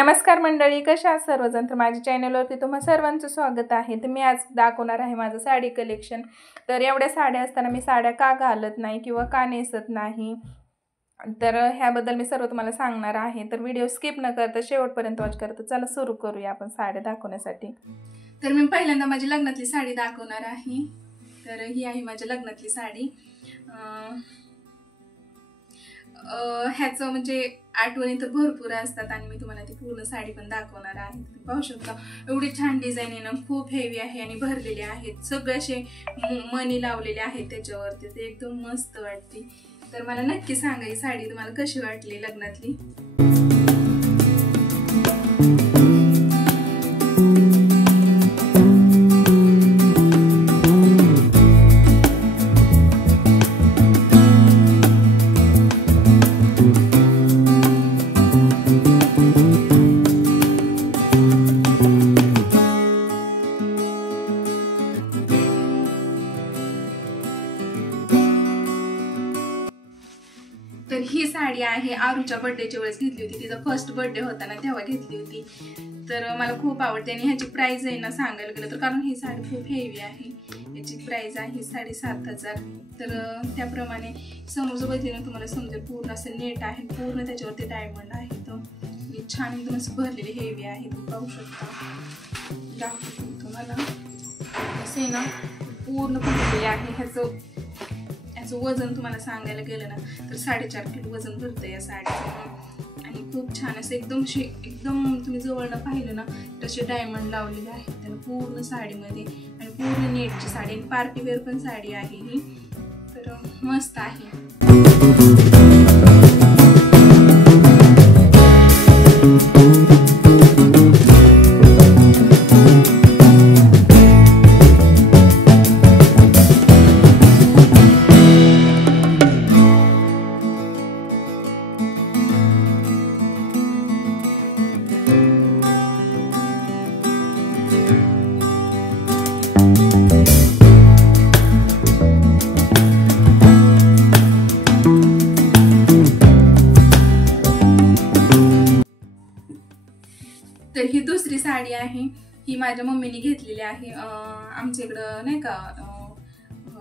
नमस्कार मंडळी, कशा आहात सर्वजण? तर माझ्या चॅनलवरती तुम्हा सर्वांचं स्वागत आहे। तर मी आज दाखवणार आहे माझं साडी कलेक्शन। तर एवढ्या साड्या असताना मी साड्या का घालत नाही किंवा का नेसत नाही, तर ह्याबद्दल मी सर्व तुम्हाला सांगणार आहे। तर व्हिडिओ स्किप न करता शेवटपर्यंत वॉच करा। तर चला सुरू करूया आपण साड्या दाखवण्यासाठी। तर मी पहिल्यांदा माझी लग्नातली साडी दाखवणार आहे। तर ही आहे माझी लग्नातली साडी। ह्याचं म्हणजे आठवणी तर भरपूर असतात आणि मी तुम्हाला ती पूर्ण साडी पण दाखवणार आहे। तुम्ही पाहू शकता एवढी छान डिझाईन आहे ना, खूप हेवी आहे आणि भरलेले आहेत, सगळे असे मणी लावलेले आहेत त्याच्यावरती, ते एकदम मस्त वाटते। तर मला नक्की सांगा ही साडी तुम्हाला कशी वाटली लग्नातली। तर ही साडी आहे आरूच्या बर्थडेच्या वेळेस घेतली होती, तिचा फर्स्ट बर्थडे होता ना तेव्हा घेतली होती। तर मला खूप आवडते आणि ह्याची प्राइस आहे ना सांगायला गेलं तर, कारण ही साडी खूप हेवी आहे, याची प्राइस आहे 7,500। तर त्याप्रमाणे समोरचं बघितलं तुम्हाला समजेल, पूर्ण असं नेट आहे, पूर्ण त्याच्यावरती डायमंड आहे, तर छान एकदम असं भरलेली हेवी आहे। तुम्ही पाहू शकता, दाखवतो तुम्हाला असे ना पूर्ण भरलेली आहे। ह्याचं वजन तुम्हाला सांगायला गेलं ना तर 4.5 किलो वजन भरतं या साडीचं। आणि खूप छान असं एकदम तुम्ही जवळनं पाहिलं ना तसे डायमंड लावलेले आहेत त्याला पूर्ण साडीमध्ये, आणि पूर्ण नेटची साडी आणि पार्टीवेअर पण साडी आहे ही, तर मस्त आहे। तर ही दुसरी साडी आहे, ही माझ्या मम्मीने घेतलेली आहे। आमच्या इकडं नाही का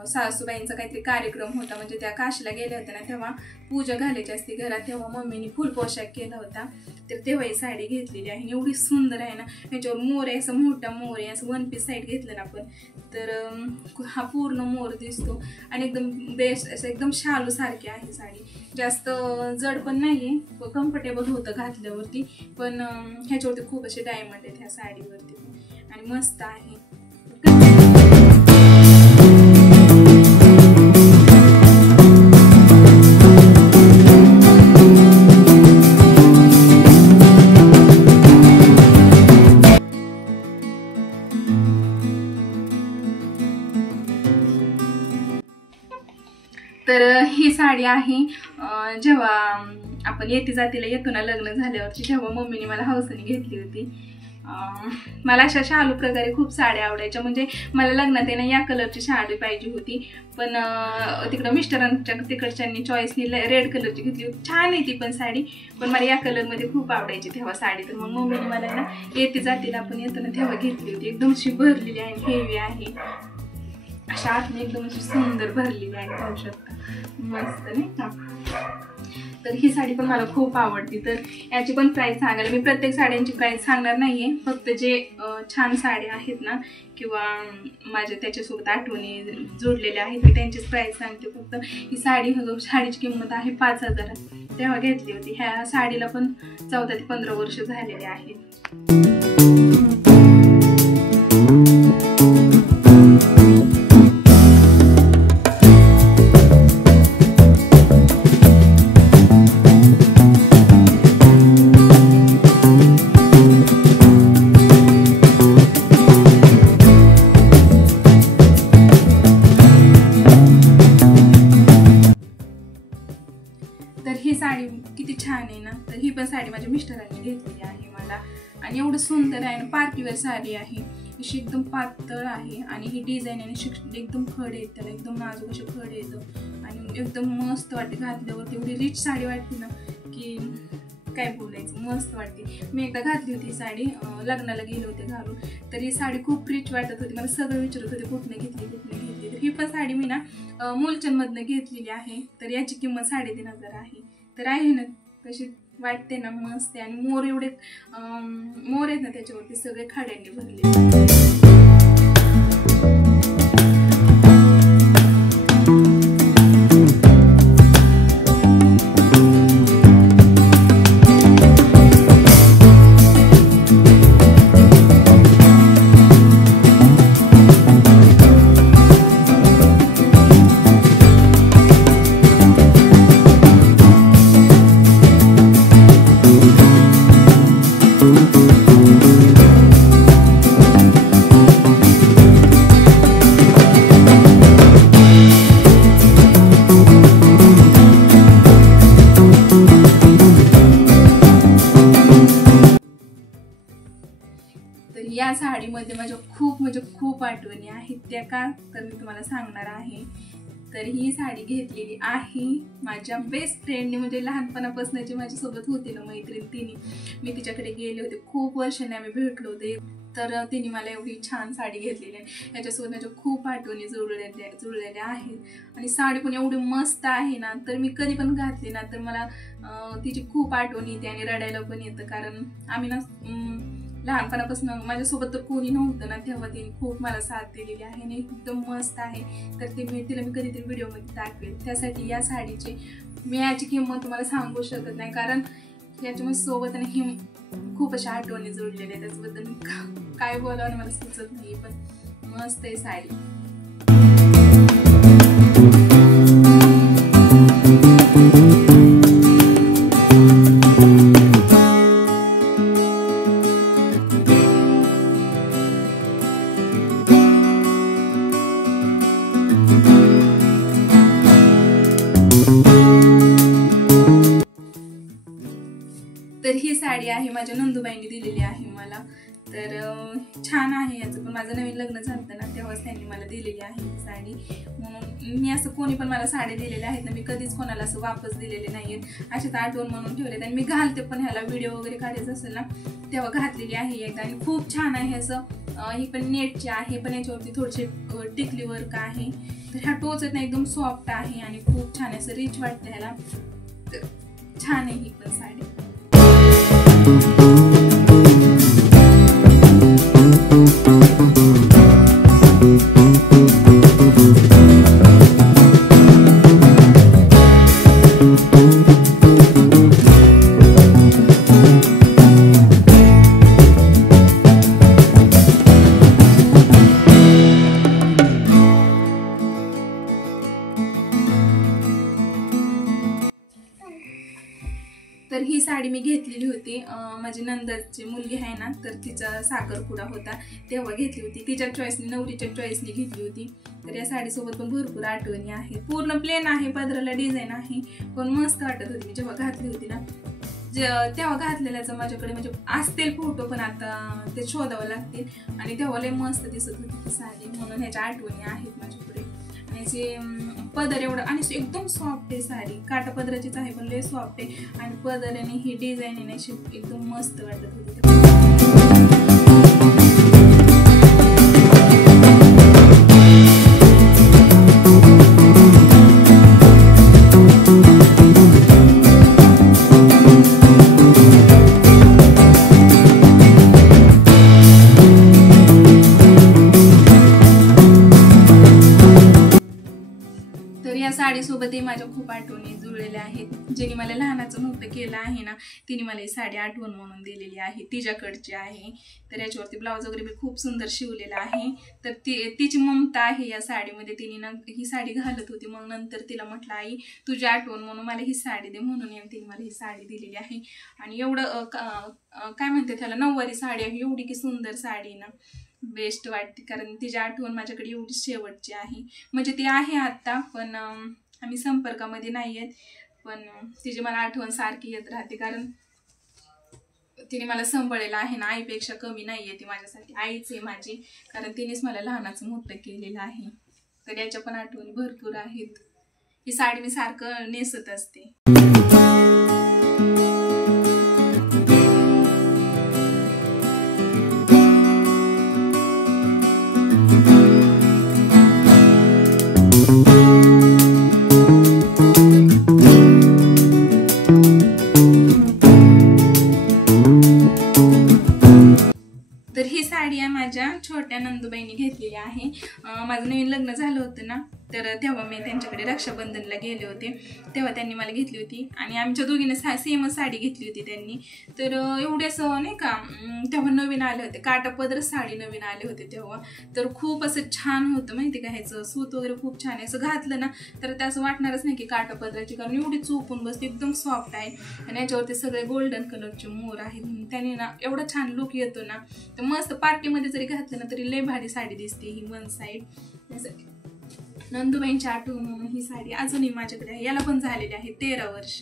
सासूबाईंचा काहीतरी कार्यक्रम होता, म्हणजे त्या काशीला गेल्या होत्या ना, तेव्हा पूजा घालायची असते घरात, तेव्हा मम्मीने फुल पोशाख केला होता, तर तेव्हा ही साडी घेतलेली आहे। एवढी सुंदर आहे ना, त्याच्यावर मोर आहे, असं मोठा मोर आहे, असं 1 पीस साईड घेतलं ना आपण तर हा पूर्ण मोर दिसतो आणि एकदम बेस्ट असं एकदम शालू सारखी आहे साडी, जास्त जड पण नाहीये, कम्फर्टेबल होतं घातल्यावरती, पण ह्याच्यावरती खूप असे डायमंड आहेत ह्या साडीवरती आणि मस्त आहे। तर ही साडी आहे जेव्हा आपण येती जातीला येतो ना लग्न झाल्यावरची, तेव्हा मम्मीने मला हौसेने घेतली होती। मला अशा शालू प्रकारे खूप साड्या आवडायच्या, म्हणजे मला लग्नात आहे ना या कलरची साडी पाहिजे होती, पण तिकडं मिस्टरांच्या तिकडच्यांनी चॉईसनी रेड कलरची घेतली होती, छान आहे ती पण साडी, पण मला या कलरमध्ये खूप आवडायची तेव्हा साडी, तर मग मम्मीने मला ना येते जातीला आपण येतो ना तेव्हा घेतली होती। एकदम अशी भरलेली आणि हेवी आहे, अशा आतने एकदम अशी सुंदर भरलेली आहे, पाहू शकता मस्त नाही का। तर ही साडी पण मला खूप आवडती। तर याची पण प्राइस सांगायला, मी प्रत्येक साड्यांची प्राइस सांगणार नाहीये, फक्त जे छान साड्या आहेत ना किंवा माझ्या त्याच्यासोबत आठवणी जोडलेल्या आहेत मी त्यांचीच प्राइस सांगते फक्त। ही साडीची किंमत आहे 5,000, तेव्हा घेतली होती। ह्या साडीला पण 14 ते 15 वर्ष झालेले आहेत। तर ही साडी किती छान आहे ना, तर ही पण साडी माझ्या मिस्टरांनी घेतलेली आहे मला, आणि एवढं सुंदर आहे ना, पार्टीवेअर साडी आहे, अशी एकदम पातळ आहे आणि ही डिझाईन आहे एकदम खड येत, त्याला एकदम नाजूक असे खड येतं आणि एकदम मस्त वाटते घातल्यावर, तेवढी रिच साडी वाटते ना की काय बोलायचं, मस्त वाटते. मी एकदा घातली होती साडी, लग्नाला गेले होते घालून, तर ही साडी खूप रिच वाटत होती. मला सगळं विचारत होते कुठनं घेतली. तर ही पण साडी मी ना मुलचंदमधनं घेतलेली आहे. तर याची किंमत 3,500 आहे. तर आहे ना कशी वाटते ना, मस्त. आणि मोर एवढे मोर आहेत ना त्याच्यावरती, सगळे खाड्यांनी भरले. या साडीमध्ये माझ्या खूप आठवणी आहेत. त्या का तर मी तुम्हाला सांगणार आहे. तर ही साडी घेतलेली आहे माझ्या बेस्ट फ्रेंडने, म्हणजे लहानपणापासूनची माझ्यासोबत होती ना मैत्रीण, तिने. मी तिच्याकडे गेले होते, खूप वर्षांनी आम्ही भेटलो होते. तर तिने मला एवढी छान साडी घेतलेली आहे. याच्यासोबत माझ्या खूप आठवणी जुळलेल्या आहेत. आणि साडी पण एवढी मस्त आहे ना, तर मी कधी पण घातली ना तर मला तिची खूप आठवण येते आणि रडायला पण येतं. कारण आम्ही ना लहानपणापासून माझ्यासोबत तर कोणी नव्हतं ना, तेव्हा तिने खूप मला साथ दिलेली आहे आणि एकदम मस्त आहे. तर तिला मी कधीतरी व्हिडिओमध्ये दाखवेल. त्यासाठी या साडीची मी याची किंमत तुम्हाला सांगू शकत नाही, कारण याच्या सोबत आणि ही खूप अशा आठवणी जोडलेल्या आहेत. त्याच्याबद्दल मी काय बोलावं मला सुचत नाही, पण मस्त आहे साडी. तर ही साडी आहे माझ्या नंदूबाईंनी दिलेली आहे मला. तर छान आहे. याचं पण माझं नवीन लग्न झालं ना तेव्हाच त्यांनी मला दिलेली आहे ही साडी. म्हणून मी असं कोणी पण मला साडी दिलेल्या आहेत ना, मी कधीच कोणाला असं वापस दिलेले नाहीत. अशाच आठवण म्हणून ठेवलेत. आणि मी घालते पण, ह्याला व्हिडिओ वगैरे काढायचं असेल ना तेव्हा घातलेली आहे एकदा. आणि खूप छान आहे असं. ही पण नेटची आहे, पण याच्यावरती थोडीशी टिकली वर्क आहे. तर ह्या टोचत ना एकदम सॉफ्ट आहे आणि खूप छान असं रिच वाटतं ह्याला. तर छान आहे ही पण साडी. तर ही साडी मी घेतलेली होती, माझी नंदची मुलगी आहे ना, तर तिचा साखरपुडा होता तेव्हा घेतली होती. तिच्या चॉईसने, नवरीच्या चॉईसने घेतली होती. तर या साडीसोबत पण भरपूर आठवणी आहेत. पूर्ण प्लेन आहे, पदराला डिझाईन आहे, पण मस्त वाटत होती. मी जेव्हा घातली होती ना तेव्हा घातलेल्याचं माझ्याकडे म्हणजे असतील फोटो, पण आता ते शोधावं लागतील. आणि तेव्हा लय मस्त दिसत होती ती साडी, म्हणून ह्याच्या आठवणी आहेत माझ्याकडे. आणि जे पदर एवढं आणि एकदम सॉफ्ट आहे साडी, काटा पदराचीच आहे पण लय सॉफ्ट आहे. आणि पदराने ही डिझाईन आहे अशी एकदम मस्त वाटत होती. साडीसोबतही माझ्या खूप आठवणी जुळलेल्या आहेत. जिने मला लहानाचं मोठं केलं आहे ना, तिने मला ही साडी आठवण म्हणून दिलेली आहे, तिच्याकडची आहे. तर याच्यावरती ब्लाऊज वगैरे मी खूप सुंदर शिवलेला आहे. तर तिची ममता आहे या साडीमध्ये. तिने ना ही साडी घालत होती, मग नंतर तिला म्हटलं आई तुझी आठवण म्हणून मला ही साडी दे, म्हणून तिने मला ही साडी दिलेली आहे. आणि एवढं काय म्हणते त्याला, नऊवारी साडी आहे, एवढी की सुंदर साडी ना, बेस्ट वाटते. कारण तिची आठवण माझ्याकडे एवढी शेवटची आहे. म्हणजे ती आहे आत्ता, पण आम्ही संपर्कामध्ये नाही आहेत, पण तिची मला आठवण सारखी येत राहते. कारण तिने मला सांभाळलेलं आहे ना, आईपेक्षा कमी नाही आहे ती माझ्यासाठी, आईच आहे माझी. कारण तिनेच मला लहानाचं मोठं केलेलं आहे. तर याच्या पण आठवणी भरपूर आहेत. ही साडी मी सारखं नेसत असते. नवीन लग्न झालं होतं ना, तर तेव्हा मी त्यांच्याकडे रक्षाबंधनला गेले होते, तेव्हा त्यांनी मला घेतली होती आणि आमच्या दोघींना सेमच साडी घेतली होती त्यांनी. तर एवढे असं नाही का, तेव्हा नवीन आले होते, काटापदर साडी नवीन आले होते तेव्हा. तर खूप असं छान होतं माहिती का, ह्याचं सूत वगैरे खूप छान आहे. असं घातलं ना तर ते असं वाटणारच नाही की काटापदराची, कारण एवढी चोपून बसते, एकदम सॉफ्ट आहे. आणि याच्यावरती सगळे गोल्डन कलरचे मोर आहेत, त्याने ना एवढा छान लुक येतो ना. तर मस्त पार्टीमध्ये जरी घातलं ना तरी लय भारी साडी दिसते ही वन साईड. नंदुबाईंची आठवण म्हणून ही साडी अजूनही माझ्याकडे आहे. याला पण झालेली आहे 13 वर्ष.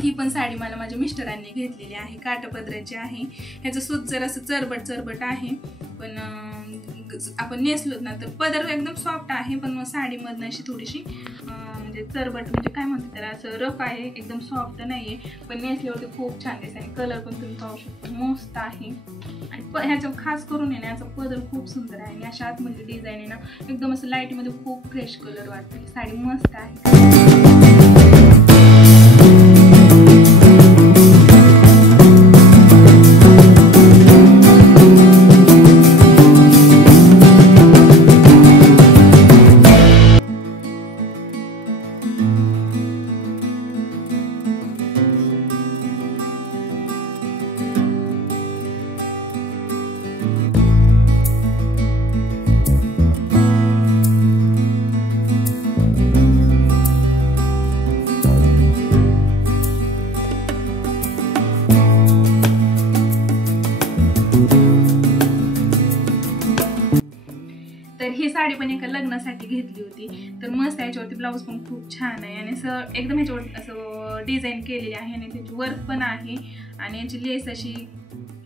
ही पण साडी मला माझ्या मिस्टरांनी घेतलेली आहे, काटापदराची आहे. ह्याचं सूत जर असं चरबट आहे, पण आपण नेसलोत ना तर पदर एकदम सॉफ्ट आहे, पण मग साडीमधनं अशी थोडीशी म्हणजे चरबट म्हणजे काय म्हणतात त्याला, असं रफ आहे, एकदम सॉफ्ट नाही आहे, पण नेसल्यावरती खूप छान दिसते. आणि कलर पण तुम्ही पाहू शकता मस्त आहे. आणि ह्याचं खास करून आहे ना, याचा पदर खूप सुंदर आहे आणि अशा आतमध्ये डिझाईन आहे ना, एकदम असं लाईटमध्ये खूप फ्रेश कलर वाटते. साडी मस्त आहे. ही साडी पण एका लग्नासाठी घेतली होती. तर मस्त याच्यावरती ब्लाऊज पण खूप छान आहे आणि असं एकदम ह्याच्यावरती असं डिझाईन केलेली आहे आणि त्याची वर्क पण आहे आणि याची लेस अशी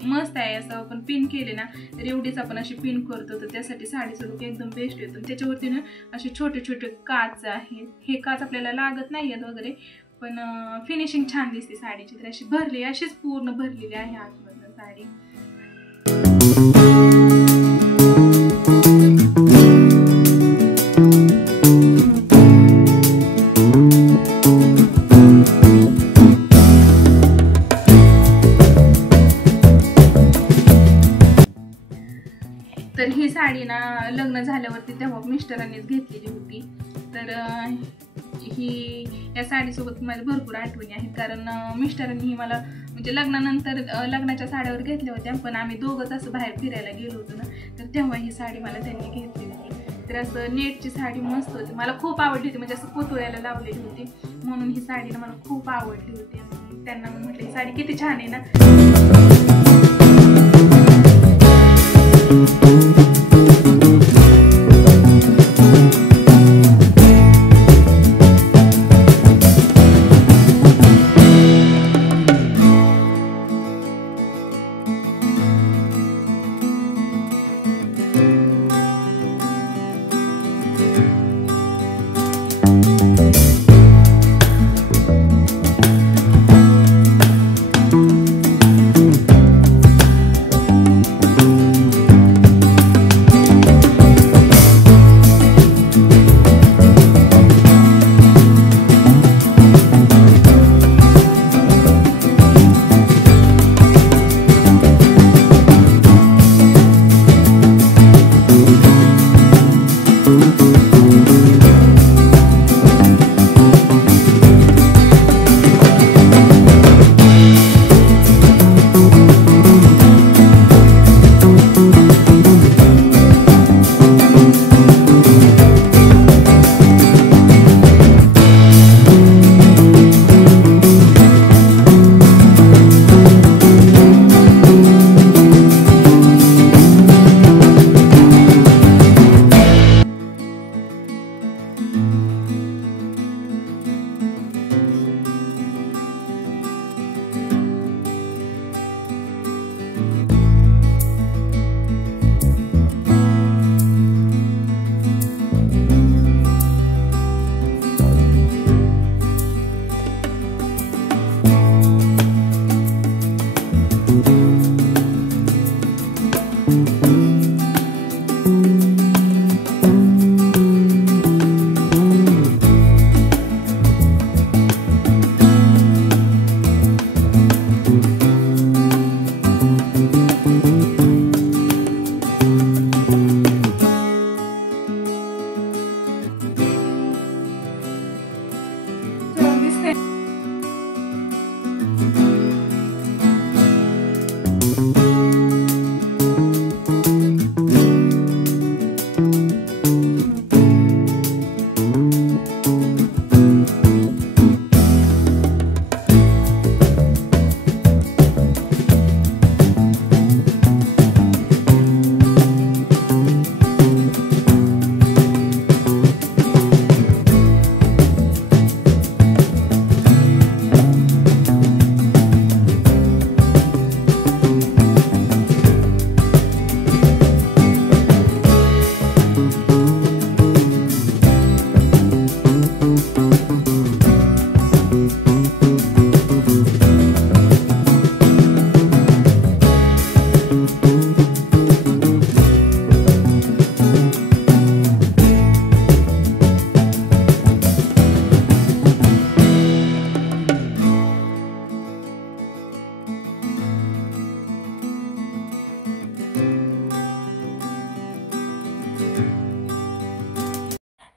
मस्त आहे. असं आपण पिन केले ना तर एवढीच आपण अशी पिन करतो, तर त्यासाठी साडीचं लुक एकदम बेस्ट येतो. त्याच्यावरती ना असे छोटे छोटे काच आहेत. हे काच आपल्याला लागत नाही आहेत वगैरे, पण फिनिशिंग छान दिसते साडीची. तर अशी भरली, अशीच पूर्ण भरलेली आहे आतमधून साडी. तर ही साडी ना लग्न झाल्यावरती तेव्हा मिस्टरांनीच घेतलेली होती. तर ही या साडीसोबत माझ्या भरपूर आठवणी आहेत, कारण मिस्टरांनी ही मला म्हणजे लग्नानंतर लग्नाच्या साड्यावर घेतल्या होत्या, पण आम्ही दोघंच असं बाहेर फिरायला गेलो होतो ना, तर तेव्हा ही साडी मला त्यांनी घेतली होती. तर असं नेटची साडी मस्त होती, मला खूप आवडली होती, म्हणजे असं पुतळ्याला लावलेली होती, म्हणून ही साडी ना मला खूप आवडली होती. त्यांना म्हटलं ही साडी किती छान आहे ना.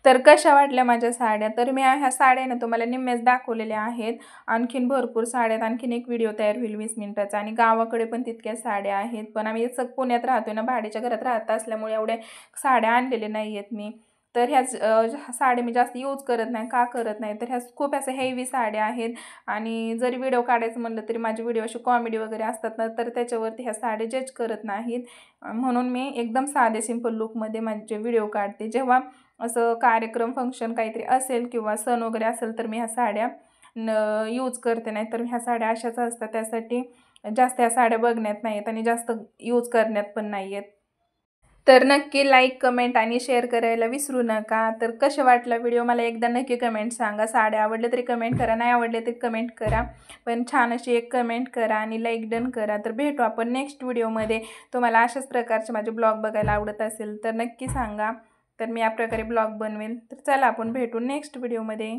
तर कशा वाटल्या माझ्या साड्या? तर मी ह्या साड्या ना तुम्हाला निम्म्याच दाखवलेल्या आहेत. आणखीन भरपूर साड्या आहेत. आणखीन एक व्हिडिओ तयार होईल 20 मिनिटाचा आणि गावाकडे पण तितक्या साड्या आहेत. पण आम्ही पुण्यात राहतोय ना, भाड्याच्या घरात राहत असल्यामुळे एवढ्या साड्या आणलेल्या नाही आहेत मी. तर ह्याच साड्या मी जास्त यूज करत नाही. का करत नाही? तर ह्या खूप अशा हेवी साड्या आहेत आणि जरी व्हिडिओ काढायचं म्हणलं तरी माझे व्हिडिओ असे कॉमेडी वगैरे असतात ना, तर त्याच्यावरती ह्या साड्या जज करत नाहीत. म्हणून मी एकदम साधे सिंपल लुकमध्ये माझे व्हिडिओ काढते. जेव्हा असं कार्यक्रम फंक्शन काहीतरी असेल किंवा सण वगैरे असेल तर मी ह्या साड्या यूज करते. नाही तर ह्या साड्या अशाच असतात, त्यासाठी जास्त ह्या साड्या बघण्यात नाहीत आणि जास्त यूज करण्यात पण नाही आहेत. तर नक्की लाईक, कमेंट आणि शेअर करायला विसरू नका. तर कसे वाटला व्हिडिओ मला एकदा नक्की कमेंट सांगा. साड्या आवडल्या तरी कमेंट करा, नाही आवडले तरी कमेंट करा, पण छान अशी एक कमेंट करा आणि लाईक डन करा. तर भेटू आपण नेक्स्ट व्हिडिओमध्ये. तुम्हाला अशाच प्रकारचे माझे ब्लॉग बघायला आवडत असेल तर नक्की सांगा. तर मी या प्रकारे ब्लॉग बनवेल. तर चला आपण भेटू नेक्स्ट व्हिडिओमध्ये.